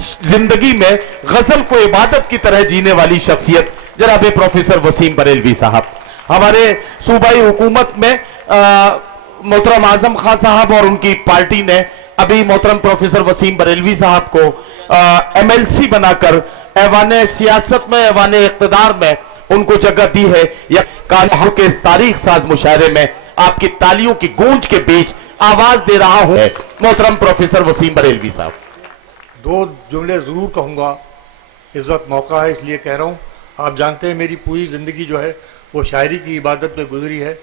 जिंदगी में गजल को इबादत की तरह जीने वाली शख्सियत जनाब प्रोफेसर वसीम बरेलवी साहब। हमारे सूबाई हुकूमत में मोहतरम आजम खान साहब और उनकी पार्टी ने अभी मोहतरम प्रोफेसर वसीम बरेलवी साहब को MLC बनाकर ऐवान सियासत में, ऐवान इक़्तिदार में उनको जगह दी है। या कानपुर के इस तारीख साज मुशायरे में आपकी तालियों की गूंज के बीच आवाज दे रहा हूं मोहतरम प्रोफेसर वसीम बरेलवी साहब। दो जुमले ज़रूर कहूँगा, इस वक्त मौका है इसलिए कह रहा हूँ। आप जानते हैं मेरी पूरी ज़िंदगी जो है वो शायरी की इबादत में गुजरी है।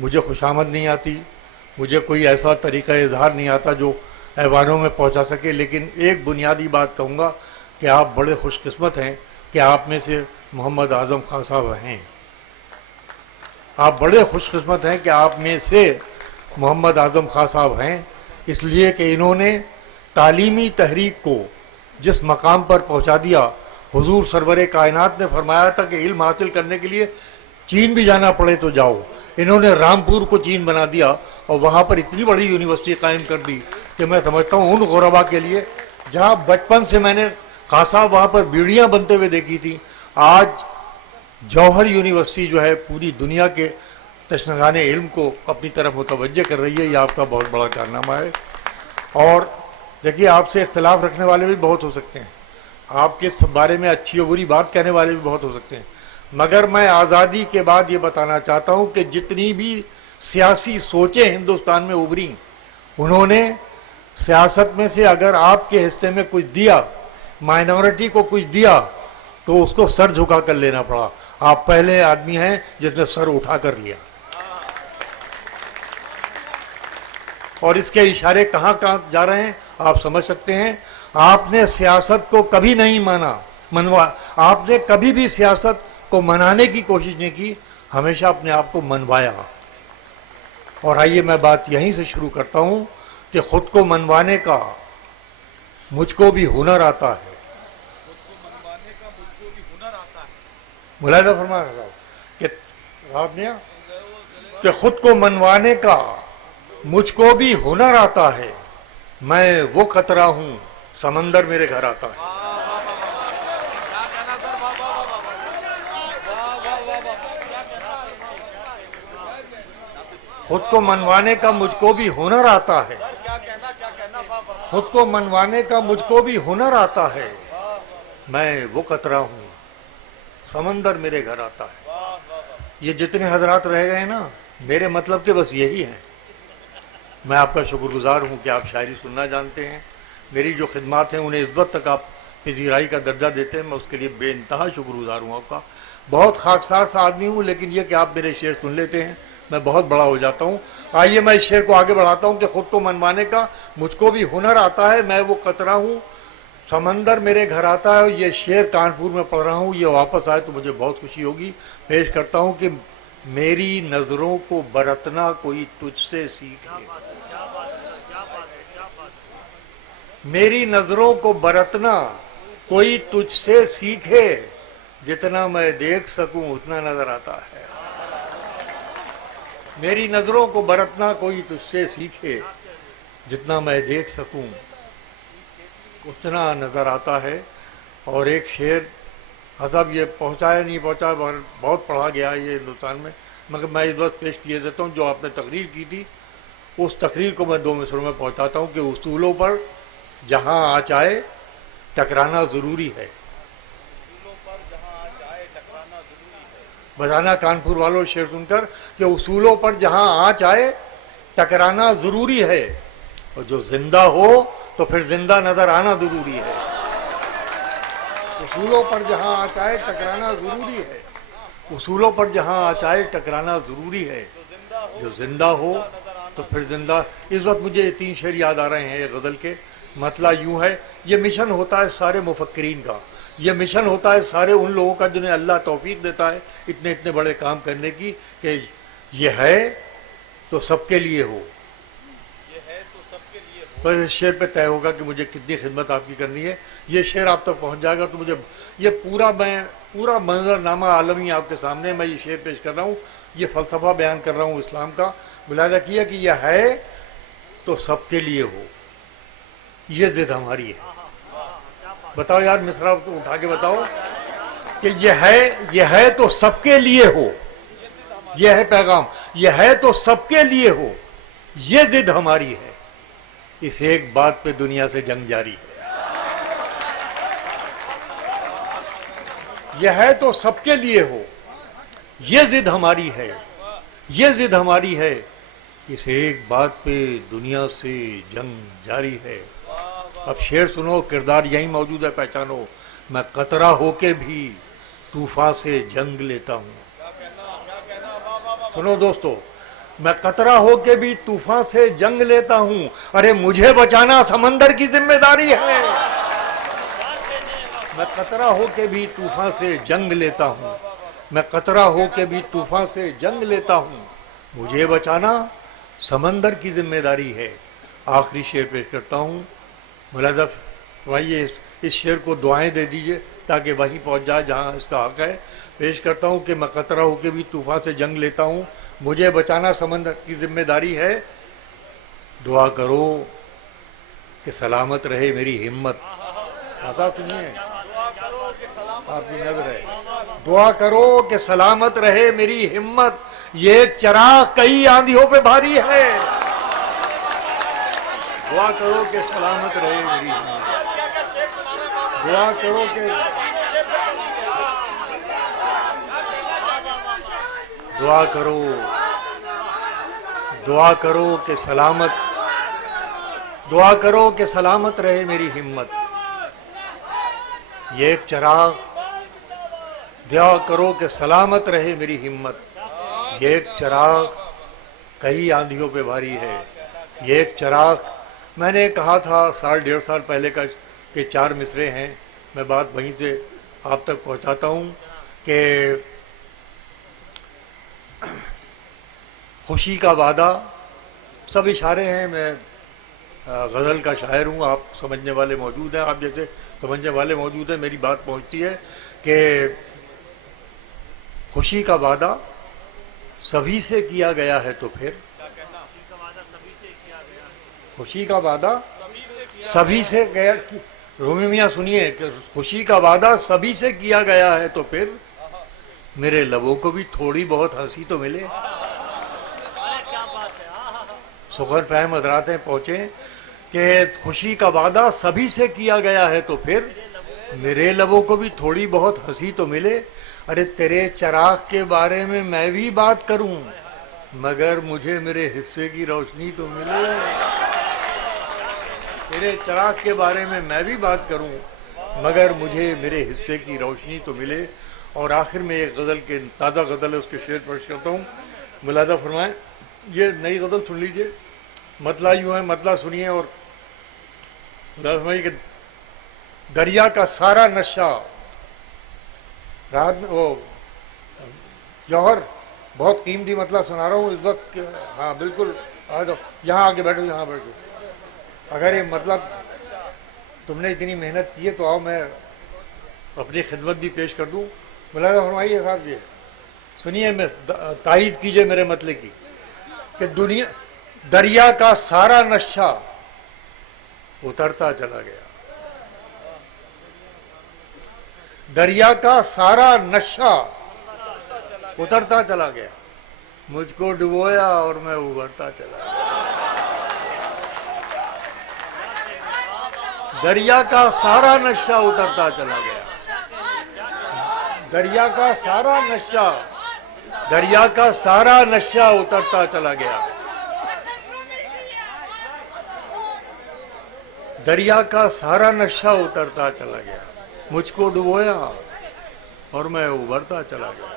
मुझे खुशामद नहीं आती, मुझे कोई ऐसा तरीक़ा इजहार नहीं आता जो ऐवानों में पहुँचा सके, लेकिन एक बुनियादी बात कहूँगा कि आप बड़े खुशकिस्मत हैं कि आप में से मोहम्मद आज़म खान साहब हैं। आप बड़े खुशकिस्मत हैं कि आप में से मोहम्मद आज़म खान साहब हैं, इसलिए कि इन्होंने तालीमी तहरीक को जिस मकाम पर पहुंचा दिया। हुजूर सरवर कायनात ने फरमाया था कि इल्म हासिल करने के लिए चीन भी जाना पड़े तो जाओ। इन्होंने रामपुर को चीन बना दिया और वहाँ पर इतनी बड़ी यूनिवर्सिटी कायम कर दी कि मैं समझता हूँ उन गुरबा के लिए जहाँ बचपन से मैंने खान साहब वहाँ पर बीड़ियाँ बनते हुए देखी थी, आज जौहर यूनिवर्सिटी जो है पूरी दुनिया के तशनगाने इल्म को अपनी तरफ मुतवज्जे कर रही है। ये आपका बहुत बड़ा कारनामा है। और देखिए, आपसे इख्तिलाफ रखने वाले भी बहुत हो सकते हैं, आपके बारे में अच्छी और बुरी बात कहने वाले भी बहुत हो सकते हैं, मगर मैं आज़ादी के बाद ये बताना चाहता हूँ कि जितनी भी सियासी सोचें हिंदुस्तान में उभरी, उन्होंने सियासत में से अगर आपके हिस्से में कुछ दिया, माइनॉरिटी को कुछ दिया, तो उसको सर झुका कर लेना पड़ा। आप पहले आदमी हैं जिसने सर उठा कर लिया। और इसके इशारे कहाँ कहाँ जा रहे हैं आप समझ सकते हैं। आपने सियासत को कभी नहीं मनवा, आपने कभी भी सियासत को मनाने की कोशिश नहीं की, हमेशा अपने आप को मनवाया। और आइए मैं बात यहीं से शुरू करता हूं कि खुद को मनवाने का मुझको भी हुनर आता है। मुलाहिजा फरमा रहा हूं कि खुद को मनवाने का मुझको भी हुनर आता है। मैं वो कतरा हूं, समंदर मेरे घर आता है। खुद को मनवाने का मुझको भी हुनर आता है। खुद को मनवाने का मुझको भी हुनर आता है। मैं वो कतरा हूं, समंदर मेरे घर आता है। ये जितने हजरात रह गए ना, मेरे मतलब के बस यही हैं। मैं आपका शुक्रगुजार हूँ कि आप शायरी सुनना जानते हैं। मेरी जो खिदमात हैं उन्हें इस वक्त तक आप पजीराई का दर्जा देते हैं, मैं उसके लिए बेइंतहा शुक्रगुजार हूँ आपका। बहुत खाकसार सा आदमी हूँ, लेकिन ये कि आप मेरे शेर सुन लेते हैं मैं बहुत बड़ा हो जाता हूँ। आइए मैं इस शेर को आगे बढ़ाता हूँ कि खुद को मनवाने का मुझको भी हुनर आता है। मैं वो कतरा हूँ, समंदर मेरे घर आता है। ये शेर कानपुर में पढ़ रहा हूँ, ये वापस आए तो मुझे बहुत खुशी होगी। पेश करता हूँ कि मेरी नज़रों को बरतना कोई तुझसे सीखे। मेरी नजरों को बरतना कोई तुझसे सीखे, जितना मैं देख सकूं उतना नजर आता है। मेरी नजरों को बरतना कोई तुझसे सीखे, जितना मैं देख सकूं उतना नजर आता है। और एक शेर अदब ये पहुंचाया नहीं पहुंचा, बहुत पढ़ा गया ये हिंदुस्तान में, मगर मैं इस वक्त पेश किए देता हूँ। जो आपने तकरीर की थी उस तकरीर को मैं 2 मिसरों में पहुंचाता हूँ कि उसूलों पर जहाँ आँच आए टकराना ज़रूरी है। बजाना कानपुर वालों शेर सुनकर कि उसूलों पर जहाँ आँच आए टकराना ज़रूरी है, और जो जिंदा हो तो फिर जिंदा नज़र आना ज़रूरी है। उसूलों पर जहाँ आँच आए टकराना ज़रूरी है। उसूलों पर जहाँ आँच आए टकराना ज़रूरी है, जो जिंदा हो तो फिर जिंदा। इस वक्त मुझे 3 शेर याद आ रहे हैं ये गज़ल के। मतला यूँ है, ये मिशन होता है सारे मुफक्किरीन का, ये मिशन होता है सारे उन लोगों का जिन्हें अल्लाह तौफीक देता है इतने इतने बड़े काम करने की, कि ये है तो सबके लिए हो। तो इस शेर पे तय होगा कि मुझे कितनी खिदमत आपकी करनी है। ये शेर आप तक पहुंच जाएगा तो मुझे ये पूरा मंजरनामा आलमी आपके सामने मैं ये शेर पेश कर रहा हूँ। ये फ़लसफ़ा बयान कर रहा हूँ इस्लाम का। मुलाहिज़ा किया कि यह है तो सबके लिए हो, ये ज़िद हमारी है। بتاؤ یار مصرا تو اٹھا کے بتاؤ کہ یہ ہے تو سب کے لیے ہو، یہ ہے پیغام، یہ ہے تو سب کے لیے ہو، یہ ضد ہماری ہے، اس ایک بات پہ دنیا سے جنگ جاری ہے۔ یہ ہے تو سب کے لیے ہو، یہ ضد ہماری ہے، یہ ضد ہماری ہے، اس ایک بات پہ دنیا سے جنگ جاری ہے۔ اب شعر سنو، کردار یہیں موجود ہے، پہچانو۔ میں قطرہ ہو کے بھی طوفان سے جنگ لیتا ہوں۔ سنو دوستو، میں قطرہ ہو کے بھی طوفان سے جنگ لیتا ہوں، ارے مجھے بچانا سمندر کی ذمہ داری ہے۔ میں قطرہ ہو کے بھی طوفان سے جنگ لیتا ہوں، میں قطرہ ہو کے بھی طوفان سے جنگ لیتا ہوں، مجھے بچانا سمندر کی ذمہ داری ہے۔ آخری شعر پیش کرتا ہوں، ملاحظہ فرمائیے، اس شعر کو دعائیں دے دیجئے تاکہ وہیں پہنچ جائے جہاں اس کا حق ہے۔ پیش کرتا ہوں کہ میں قطرہ ہو کے بھی طوفان سے جنگ لیتا ہوں، مجھے بچانا سمندر کی ذمہ داری ہے، دعا کرو کہ سلامت رہے میری ہمت۔ آزاد سنیے، آپ کی نظر ہے، دعا کرو کہ سلامت رہے میری ہمت، یہ ایک چراغ کئی آندھیوں پہ بھاری ہے۔ دعا کرو کہ سلامت رہے میری ہمت، دعا کرو کہ دعا کرو دعا کرو کہ سلامت دعا کرو کہ سلامت رہے میری ہمت، یہ ایک چراغ، دعا کرو کہ سلامت رہے میری ہمت، یہ ایک چراغ کئی آندھیوں پہ بھاری ہے، یہ ایک چراغ۔ میں نے کہا تھا سال ڈیڑھ سال پہلے کا کہ 4 مصرے ہیں، میں بات وہیں سے آپ تک پہنچاتا ہوں کہ خوشی کا وعدہ، سب اشارے ہیں، میں غزل کا شاعر ہوں، آپ سمجھنے والے موجود ہیں، آپ جیسے سمجھنے والے موجود ہیں، میری بات پہنچتی ہے کہ خوشی کا وعدہ سبھی سے کیا گیا ہے تو پھر، خوشی کا وعدہ سبھی سے گیا، رومی میاں سنیے کہ خوشی کا وعدہ سبھی سے کیا گیا ہے تو پھر میرے لبوں کو بھی تھوڑی بہت ہنسی تو ملے۔ سخن فہم حضرات پہنچے کہ خوشی کا وعدہ سبھی سے کیا گیا ہے تو پھر میرے لبوں کو بھی تھوڑی بہت ہنسی تو ملے، ارے تیرے چراغ کے بارے میں بھی بات کروں مگر مجھے میرے حصے کی روشنی تو ملے، تیرے چراغ کے بارے میں بھی بات کروں مگر مجھے میرے حصے کی روشنی تو ملے۔ اور آخر میں ایک غزل کے تازہ غزل ہے، اس کے شعر پیش کرتا ہوں، ملاحظہ فرمائیں، یہ نئی غزل سن لیجئے، مطلع یوں ہے، مطلع سنیے اور ملاحظہ فرمائیے کہ دریا کا سارا نشہ، رات میں وہ جوہر بہت قیمتی مطلع سنا رہا ہوں اس وقت، ہاں بالکل، آ جاؤ یہاں آگے بیٹھو، یہاں بیٹھو، اگر یہ مطلب تم نے اتنی محنت کی ہے تو آؤ میں اپنی خدمت بھی پیش کر دوں۔ ملاحظہ فرمائیے صاحب، یہ سنیے، میں تائید کیجئے میرے مطلب کی کہ دریا کا سارا نشہ اترتا چلا گیا، دریا کا سارا نشہ اترتا چلا گیا، مجھ کو ڈبویا اور میں ابھرتا چلا گیا، دریا کا سارا نشہ اترتا چلا گیا، دریا کا سارا نشہ، دریا کا سارا نشہ اترتا چلا گیا، دریا کا سارا نشہ اترتا چلا گیا، مجھ کو ڈبویا اور میں ابھرتا چلا گیا،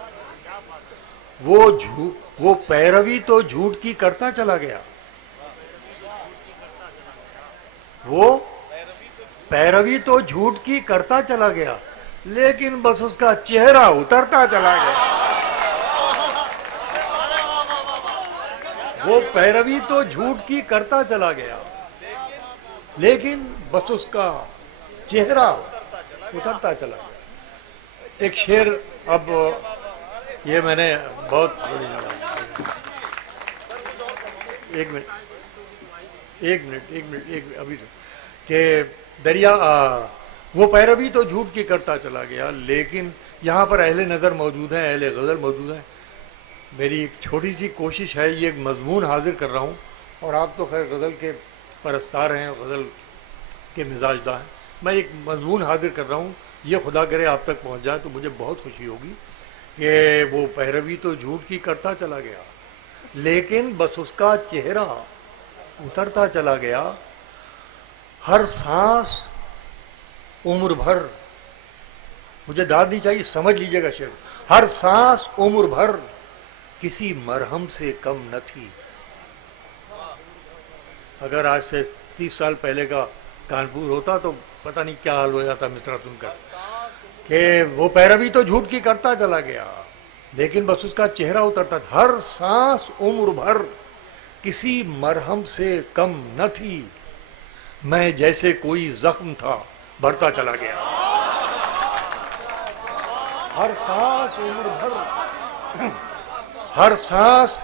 وہ پیروی تو جھوٹ کی کرتا چلا گیا، وہ پیروی تو جھوٹ کی کرتا چلا گیا، لیکن بس اس کا چہرہ اترتا چلا گیا، وہ پیروی تو جھوٹ کی کرتا چلا گیا لیکن بس اس کا چہرہ اترتا چلا گیا۔ ایک شعر، اب یہ میں نے بہت ایک منٹ ابھی کہ وہ پیروی تو جھوٹ کی کرتا چلا گیا، لیکن یہاں پر اہل نظر موجود ہیں، اہل غزل موجود ہیں. میری ایک چھوٹی سی کوشش ہے، یہ ایک مضمون حاضر کر رہا ہوں، اور آپ تو خیر غزل کے پرستار ہیں، غزل کے مزاج داں ہیں. میں ایک مضمون حاضر کر رہا ہوں، یہ خدا کرے آپ تک پہنچ جائے تو مجھے بہت خوشی ہوگی کہ وہ پیروی تو جھوٹ کی کرتا چلا گیا، لیکن بس اس کا چہرہ اترتا چلا گیا. ہر سانس عمر بھر، مجھے داد نہیں چاہیے، سمجھ لیجئے گا شعر. ہر سانس عمر بھر کسی مرہم سے کم نہ تھی. اگر آج سے 30 سال پہلے کا کانپور ہوتا تو پتہ نہیں کیا حال ہو جاتا مصرع سن کر، کہ وہ پیروی تو جھوٹ کی کرتا چلا گیا لیکن بس اس کا چہرہ اترتا تھا. ہر سانس عمر بھر کسی مرہم سے کم نہ تھی، میں جیسے کوئی زخم تھا بڑھتا چلا گیا. ہر سانس عمر بھر، ہر سانس.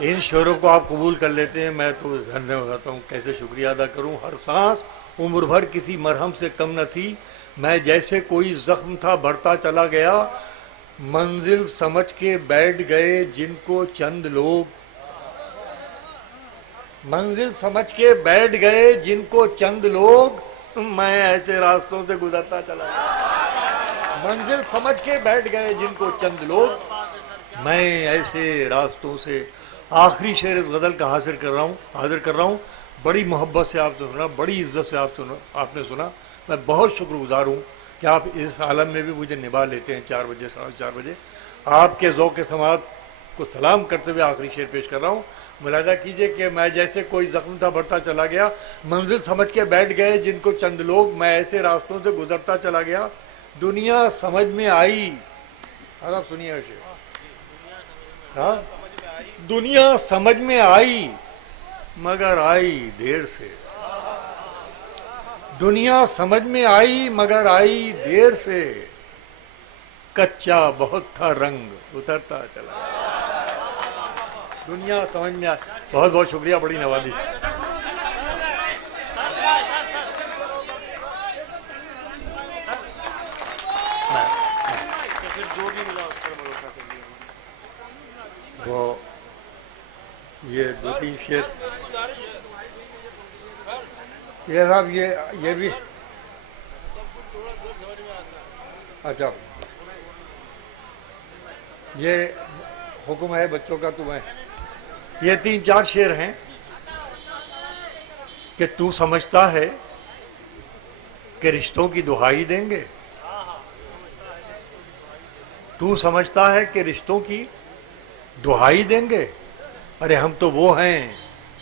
ان شعروں کو آپ قبول کر لیتے ہیں، میں تو دھنیہ ہوتا ہوں، کیسے شکریہ ادا کروں. ہر سانس عمر بھر کسی مرہم سے کم نہ تھی، میں جیسے کوئی زخم تھا بڑھتا چلا گیا. منزل سمجھ کے بیٹھ گئے جن کو چند لوگ، منزل سمجھ کے بیٹھ گئے جن کو چند لوگ، میں ایسے راستوں سے گزرتا چلا گیا. منزل سمجھ کے بیٹھ گئے جن کو چند لوگ، میں ایسے راستوں سے. آخری شعر اس غزل کا حاضر کر رہا ہوں. بڑی محبت سے آپ نے سنا، بڑی عزت سے آپ نے سنا. میں بہت شکر گزار ہوں کہ آپ اس عالم میں بھی مجھے نبھا لیتے ہیں 4 بجے 4:30 بجے. آپ کے ذوق سماعت کو سلام کرتے ہوئے آخری شعر پیش کر رہا ہوں. ملاحظہ کیجئے کہ میں جیسے کوئی زخم تھا بڑھتا چلا گیا، منزل سمجھ کے بیٹھ گئے جن کو چند لوگ، میں ایسے راستوں سے گزرتا چلا گیا. دنیا سمجھ میں آئی، آپ سنیے شعر. ہاں، دنیا سمجھ میں آئی مگر آئی دیر سے. دنیا سمجھ میں آئی مگر آئی دیر سے، کچا بہت تھا رنگ اترتا چلا. دنیا سمجھ میں آئی. بہت بہت شکریہ، بڑی نوازی. وہ یہ 2-3 شعر، یہ صاحب یہ بھی اچھا، یہ حکم ہے بچوں کا تمہیں. یہ 3-4 شعر ہیں کہ تو سمجھتا ہے کہ رشتوں کی دہائی دیں گے، تو سمجھتا ہے کہ رشتوں کی دہائی دیں گے، ارے ہم تو وہ ہیں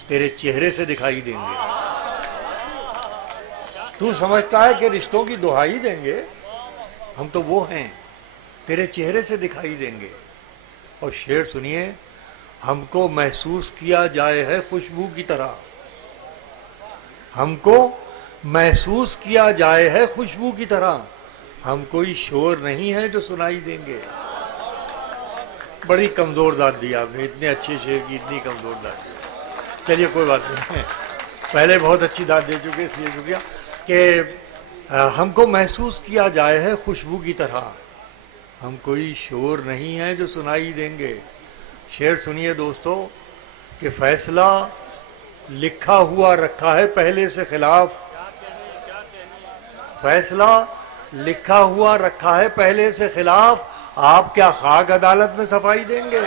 تیرے چہرے سے دکھائی دیں گے. تو سمجھتا ہے کہ رشتوں کی دہائی دیں گے، ہم تو وہ ہیں تیرے چہرے سے دکھائی دیں گے. اور شعر سنیے. ہم کو محسوس کیا جائے ہے خوشبو کی طرح، ہم کو محسوس کیا جائے ہے خوشبو کی طرح، ہم کوئی شور نہیں ہے جو سنائی دیں گے. بڑی کمزور داد دی آپ نے، اتنے اچھے شعر کی اتنی کمزور داد دی. چلیے کوئی بات نہیں، پہلے بہت اچھی داد دے چکے، اس لیے شکریہ. کہ ہم کو محسوس کیا جائے ہے خوشبو کی طرح، ہم کوئی شور نہیں ہے جو سنائی دیں گے. شعر سنیے دوستو کہ فیصلہ لکھا ہوا رکھا ہے پہلے سے خلاف، فیصلہ لکھا ہوا رکھا ہے پہلے سے خلاف، آپ کیا خاک عدالت میں صفائی دیں گے.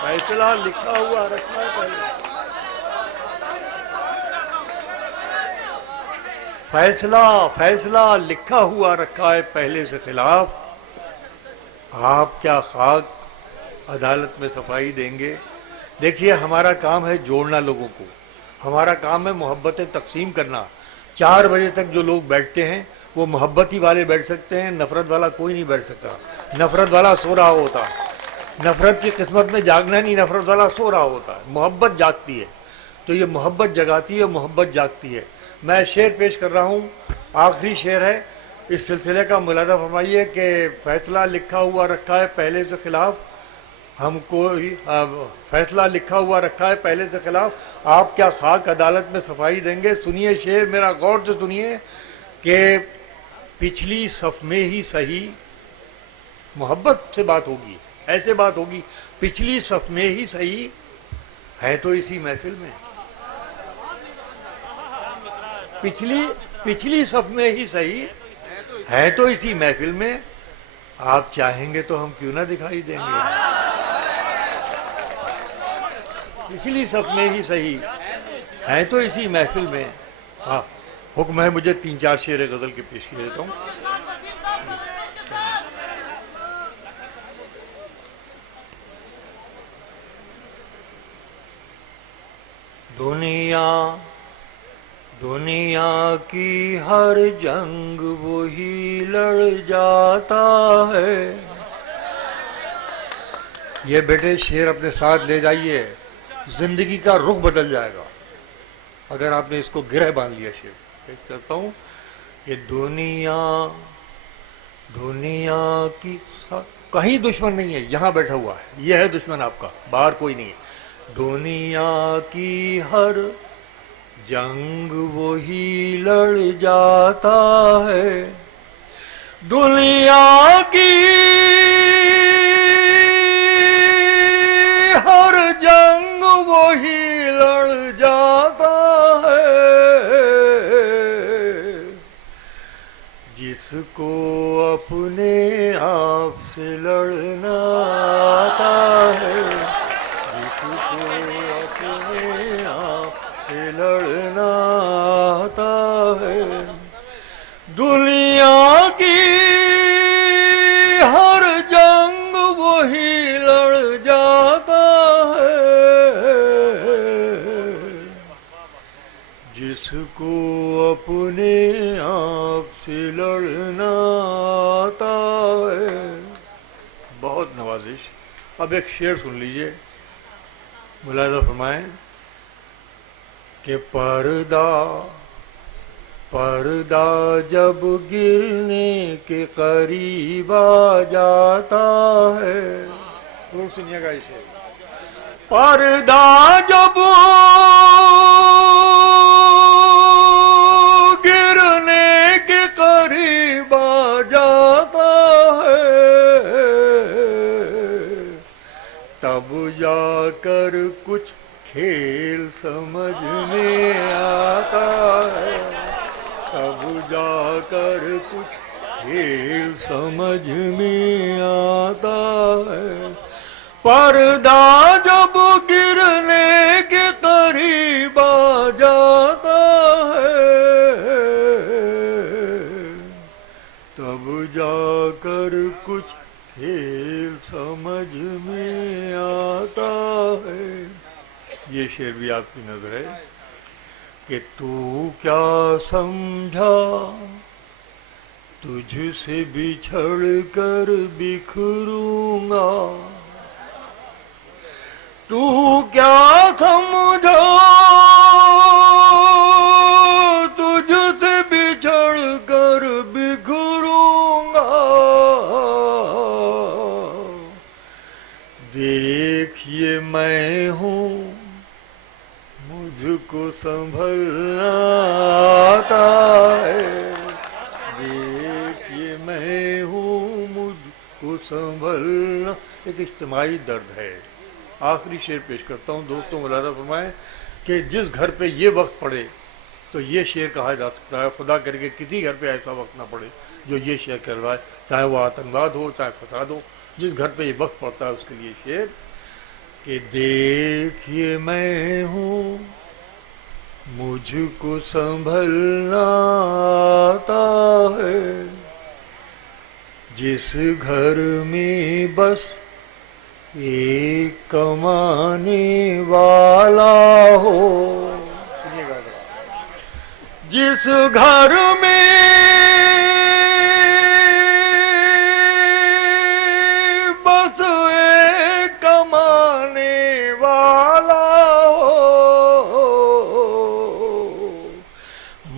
فیصلہ لکھا ہوا رکھا ہے پہلے، فیصلہ لکھا ہوا رکھا ہے پہلے سے خلاف، آپ کیا خاک عدالت میں صفائی دیں گے. دیکھیے ہمارا کام ہے جوڑنا لوگوں کو، ہمارا کام ہے محبتیں تقسیم کرنا. 4 بجے تک جو لوگ بیٹھتے ہیں وہ محبتی والے بیٹھ سکتے ہیں، نفرت والا کوئی نہیں بیٹھ سکتا. نفرت والا سو رہا ہوتا، نفرت کی قسمت میں جاگنا نہیں، نفرت والا سو رہا ہوتا ہے. محبت جاگتی ہے تو یہ محبت جگاتی ہے، محبت جاگتی ہے. میں شعر پیش کر رہا ہوں، آخری شعر ہے اس سلسلے کا. ملاحظہ فرمائیے کہ فیصلہ لکھا ہوا رکھا ہے پہلے سے خلاف، हमको फैसला लिखा हुआ रखा है पहले से खिलाफ, आप क्या खाक अदालत में सफाई देंगे? सुनिए शेर मेरा, गौर से सुनिए कि पिछली सफ में ही सही, मोहब्बत से बात होगी, ऐसे बात होगी, पिछली सफ में ही सही है तो इसी महफिल में, पिछली सफ में ही सही है तो इसी महफिल में, आप चाहेंगे तो हम क्यों ना दिखाई देंगे। पिछली सफ में ही सही है तो इसी महफिल में। हाँ, हुक्म है मुझे 3-4 शेर गजल के पेश किए देता हूँ। दुनिया की हर जंग वही लड़ जाता है। ये बेटे शेर अपने साथ ले जाइए, जिंदगी का रुख बदल जाएगा अगर आपने इसको गिरह बांध लिया। शेर पेश करता हूँ कि दुनिया की कहीं दुश्मन नहीं है, यहाँ बैठा हुआ है, ये है दुश्मन आपका, बाहर कोई नहीं है। दुनिया की हर जंग वही लड़ जाता है, दुनिया की हर जंग वही लड़ जाता है, जिसको अपने आप से लड़ना आता है, जिसको अपने आप से लड़ना आता है। दुनिया की हर जंग वही लड़ जाता है, जिसको अपने आप से लड़ना आता है। बहुत नवाजिश। अब एक शेर सुन लीजिए, मुलाहिजा फरमाएं कि पर्दा जब गिरने के करीब आ जाता है, खूब सुनिएगा इसे, पर्दा जब गिरने के करीब आ जाता है, तब जाकर कुछ खेल समझ में आता है, तब जाकर कुछ खेल समझ में आता है। पर्दा जब गिरने के करीब आ जाता है, तब जाकर कुछ खेल समझ में आता है। ये शेर भी आपकी नजर है कि तू क्या समझा तुझसे बिछड़ कर बिखरूंगा, तू क्या समझा तुझसे बिछड़ कर बिखरूंगा, देखिए मैं हूँ मुझको संभलना आता है, देखिए मैं हूँ मुझको संभलना। एक इज्तिमाई दर्द है। आखिरी शेर पेश करता हूँ दोस्तों, मुलाहिजा फरमाएं कि जिस घर पे ये वक्त पड़े तो ये शेर कहा जा सकता है, खुदा करके किसी घर पे ऐसा वक्त ना पड़े जो ये शेर कहलवाए, चाहे वो आतंकवाद हो चाहे फसाद हो, जिस घर पे ये वक्त पड़ता है उसके लिए शेर कि देखिए मैं हूँ मुझको संभलना आता है, जिस घर में बस एक कमाने वाला हो, सुनिएगा, जिस घर में बस एक कमाने वाला हो,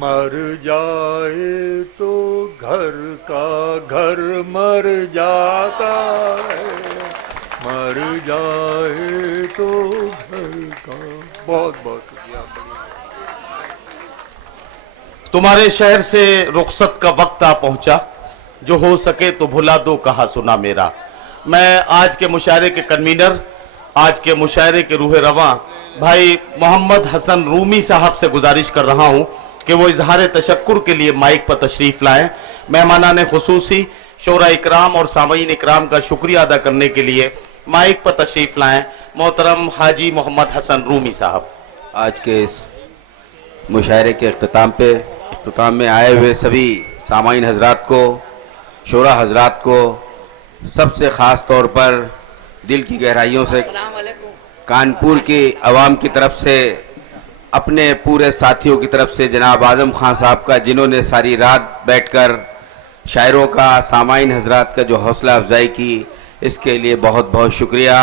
मर जाए तो घर का घर मर जाता है, मर जाए तो घर का। बहुत बहुत शुक्रिया। तुम्हारे शहर से रुखसत का वक्त आ पहुंचा, जो हो सके तो भुला दो कहा सुना मेरा। मैं आज के मुशायरे के कन्वीनर, आज के मुशायरे के रूह रवां भाई मोहम्मद हसन रूमी साहब से गुजारिश कर रहा हूं कि वो इजहार तशक्कुर के लिए माइक पर तशरीफ लाएं। मेहमानाने खुसूसी, शोरा इकराम और सामीन इकराम का शुक्रिया अदा करने के लिए माइक पर तशरीफ लाएं मोहतरम हाजी मोहम्मद हसन रूमी साहब। आज के इस मुशायरे के इख्तिताम में आए हुए सभी सामाईन हजरात को, शोरा हजरात को सबसे ख़ास तौर पर दिल की गहराइयों से कानपुर की आवाम की तरफ से, अपने पूरे साथियों की तरफ से जनाब आज़म खान साहब का, जिन्होंने सारी रात बैठकर शायरों का, सामाईन हजरात का जो हौसला अफजाई की, इसके लिए बहुत बहुत शुक्रिया।